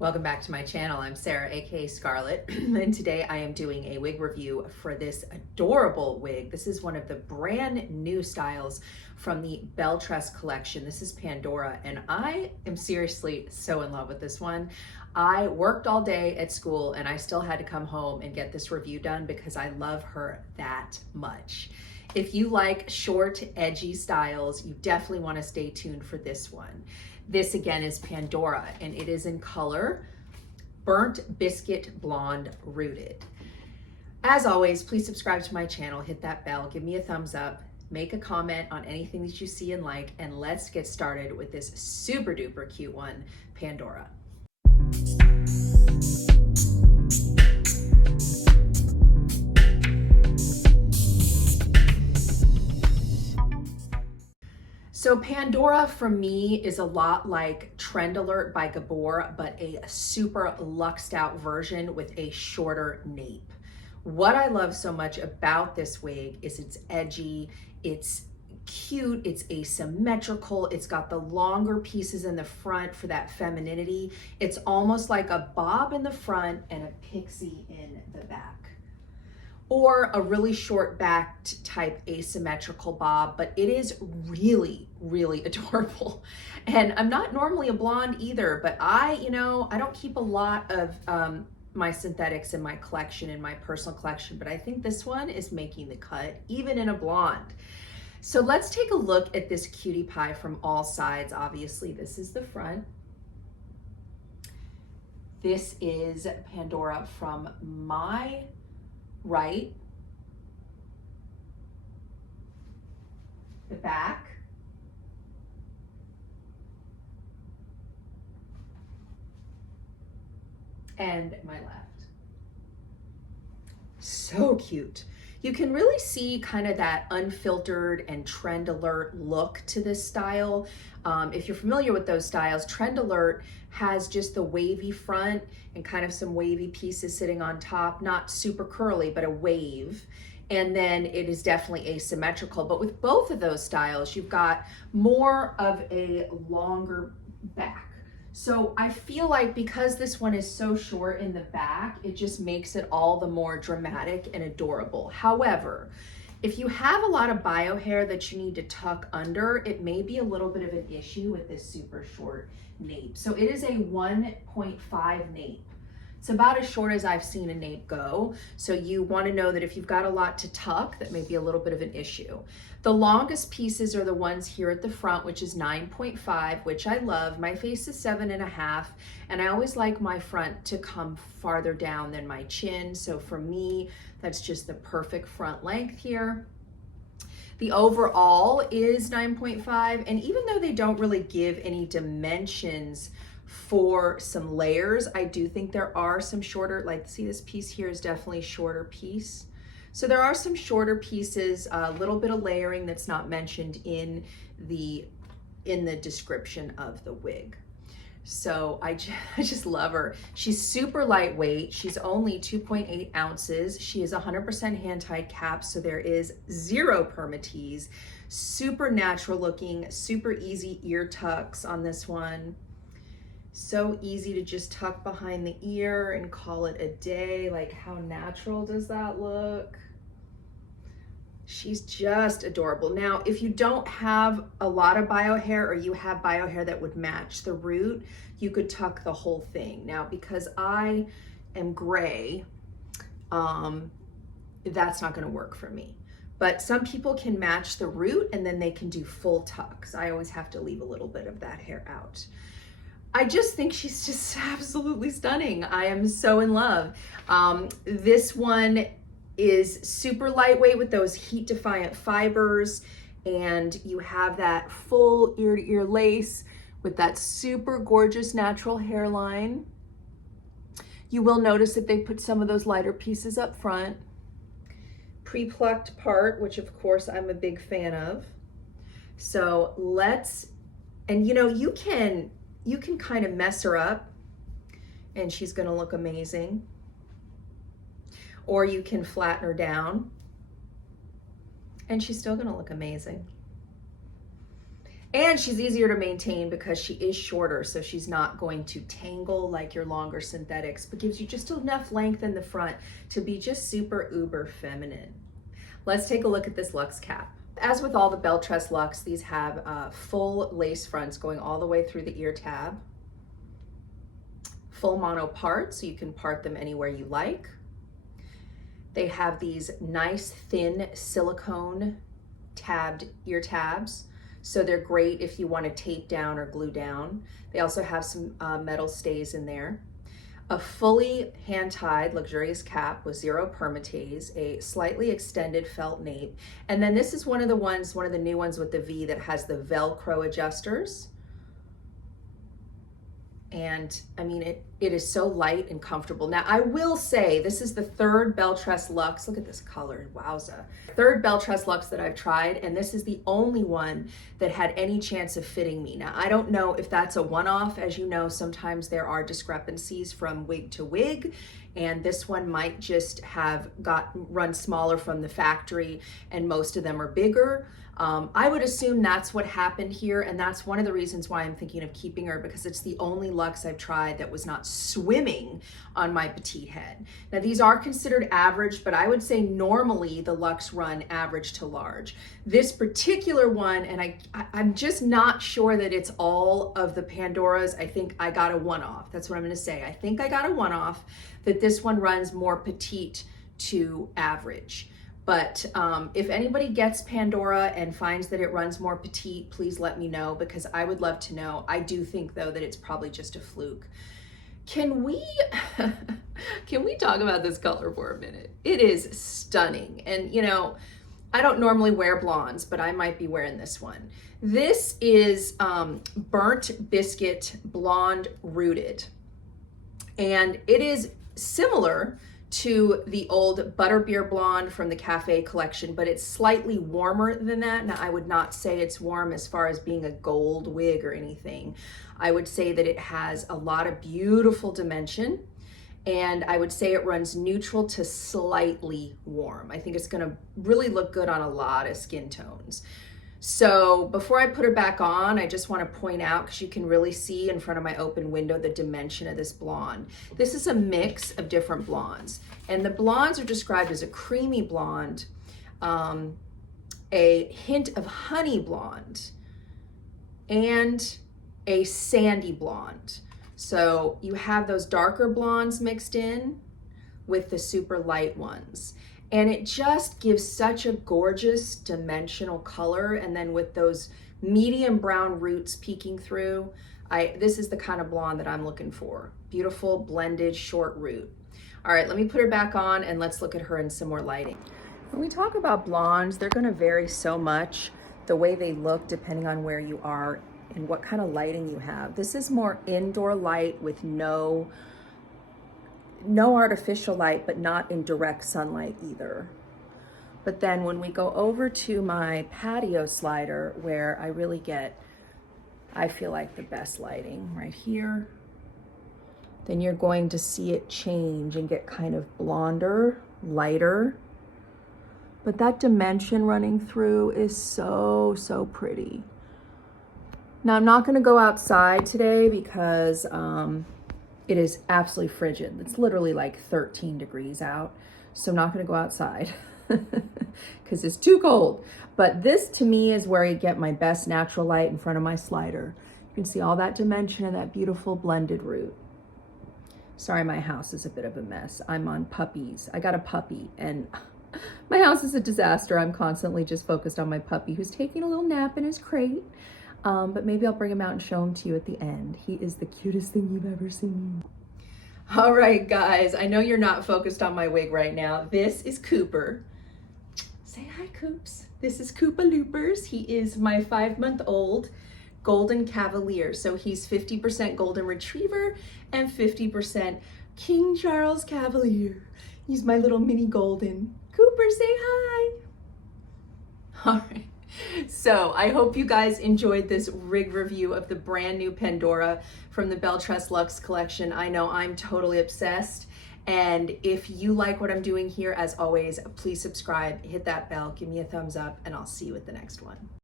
Welcome back to my channel. I'm Sarah, aka Scarlett, and today I am doing a wig review for this adorable wig. This is one of the brand new styles from the Belle Tress Collection. This is Pandora, and I am seriously so in love with this one. I worked all day at school and I still had to come home and get this review done because I love her that much. If you like short, edgy styles, you definitely want to stay tuned for this one. This again is Pandora, and it is in color Burnt Biscuit Blonde Rooted. As always, please subscribe to my channel, hit that bell, give me a thumbs up, make a comment on anything that you see and like, and let's get started with this super duper cute one, Pandora. So Pandora for me is a lot like Trend Alert by Gabor, but a super luxed out version with a shorter nape. What I love so much about this wig is it's edgy, it's cute, it's asymmetrical, it's got the longer pieces in the front for that femininity. It's almost like a bob in the front and a pixie in the back. Or a really short backed type asymmetrical bob, but it is really, really adorable. And I'm not normally a blonde either, but I don't keep a lot of my synthetics in my collection, in my personal collection, but I think this one is making the cut, even in a blonde. So let's take a look at this cutie pie from all sides. Obviously, this is the front. This is Pandora from my right, the back, and my left. So cute. You can really see kind of that unfiltered and Trend Alert look to this style. If you're familiar with those styles, Trend Alert has just the wavy front and kind of some wavy pieces sitting on top, not super curly, but a wave. And then it is definitely asymmetrical. But with both of those styles, you've got more of a longer back. So I feel like because this one is so short in the back, it just makes it all the more dramatic and adorable. However, if you have a lot of bio hair that you need to tuck under, it may be a little bit of an issue with this super short nape. So it is a 1.5 nape. It's about as short as I've seen a nape go. So you want to know that if you've got a lot to tuck, that may be a little bit of an issue. The longest pieces are the ones here at the front, which is 9.5, which I love. My face is 7.5, and I always like my front to come farther down than my chin. So for me, that's just the perfect front length here. The overall is 9.5, and even though they don't really give any dimensions for some layers, I do think there are some shorter, like see this piece here is definitely a shorter piece. So there are some shorter pieces, a little bit of layering that's not mentioned in the description of the wig. So I just love her. She's super lightweight. She's only 2.8 ounces. She is 100% hand-tied cap, so there is zero permatease. Super natural looking, super easy ear tucks on this one. So easy to just tuck behind the ear and call it a day. Like, how natural does that look? She's just adorable. Now, if you don't have a lot of bio hair, or you have bio hair that would match the root, you could tuck the whole thing. Now, because I am gray, that's not gonna work for me. But some people can match the root and then they can do full tucks. I always have to leave a little bit of that hair out. I just think she's just absolutely stunning. I am so in love. This one is super lightweight with those heat defiant fibers, and you have that full ear to ear lace with that super gorgeous natural hairline. You will notice that they put some of those lighter pieces up front. Pre-plucked part, which of course I'm a big fan of. So and you can kind of mess her up and she's gonna look amazing. Or you can flatten her down and she's still gonna look amazing. And she's easier to maintain because she is shorter, so she's not going to tangle like your longer synthetics, but gives you just enough length in the front to be just super uber feminine. Let's take a look at this Lux cap. As with all the Belle Tress Lux, these have full lace fronts going all the way through the ear tab. Full mono part, so you can part them anywhere you like. They have these nice thin silicone tabbed ear tabs, so they're great if you want to tape down or glue down. They also have some metal stays in there. A fully hand-tied luxurious cap with 0 permatease, a slightly extended felt nape, and then this is one of the new ones with the V that has the Velcro adjusters. And I mean, it is so light and comfortable. Now, I will say this is the third Belle Tress Lux. Look at this color, wowza. Third Belle Tress Lux that I've tried, and this is the only one that had any chance of fitting me. Now, I don't know if that's a one-off. As you know, sometimes there are discrepancies from wig to wig, and this one might just have run smaller from the factory, and most of them are bigger. I would assume that's what happened here, and that's one of the reasons why I'm thinking of keeping her, because it's the only Lux I've tried that was not swimming on my petite head. Now, these are considered average, but I would say normally the Lux run average to large. This particular one, and I'm just not sure that it's all of the Pandoras. I think I got a one-off. That's what I'm gonna say. I think I got a one-off, that this one runs more petite to average. But if anybody gets Pandora and finds that it runs more petite, please let me know, because I would love to know. I do think, though, that it's probably just a fluke. Can we talk about this color for a minute? It is stunning. And, you know, I don't normally wear blondes, but I might be wearing this one. This is Burnt Biscuit Blonde Rooted. And it is similar to the old Butterbeer Blonde from the Cafe collection, but it's slightly warmer than that. Now, I would not say it's warm as far as being a gold wig or anything. I would say that it has a lot of beautiful dimension, and I would say it runs neutral to slightly warm. I think it's gonna really look good on a lot of skin tones. So before I put her back on, I just want to point out, because you can really see in front of my open window the dimension of this blonde. This is a mix of different blondes, and the blondes are described as a creamy blonde, a hint of honey blonde, and a sandy blonde. So you have those darker blondes mixed in with the super light ones. And it just gives such a gorgeous dimensional color. And then with those medium brown roots peeking through, this is the kind of blonde that I'm looking for. Beautiful blended short root. All right, let me put her back on and let's look at her in some more lighting. When we talk about blondes, they're gonna vary so much the way they look depending on where you are and what kind of lighting you have. This is more indoor light with no artificial light, but not in direct sunlight either. But then when we go over to my patio slider, where I really get, I feel like, the best lighting right here, then you're going to see it change and get kind of blonder, lighter. But that dimension running through is so, so pretty. Now, I'm not gonna go outside today because it is absolutely frigid. It's literally like 13 degrees out. So I'm not gonna go outside because it's too cold. But this to me is where I get my best natural light in front of my slider. You can see all that dimension of that beautiful blended root. Sorry, my house is a bit of a mess. I'm on puppies. I got a puppy and my house is a disaster. I'm constantly just focused on my puppy who's taking a little nap in his crate. But maybe I'll bring him out and show him to you at the end. He is the cutest thing you've ever seen. All right, guys, I know you're not focused on my wig right now. This is Cooper. Say hi, Coops. This is Koopa Loopers. He is my 5-month-old Golden Cavalier. So he's 50% Golden Retriever and 50% King Charles Cavalier. He's my little mini Golden. Cooper, say hi. All right. So I hope you guys enjoyed this rig review of the brand new Pandora from the Belle Tress Lux Collection. I know I'm totally obsessed. And if you like what I'm doing here, as always, please subscribe, hit that bell, give me a thumbs up, and I'll see you at the next one.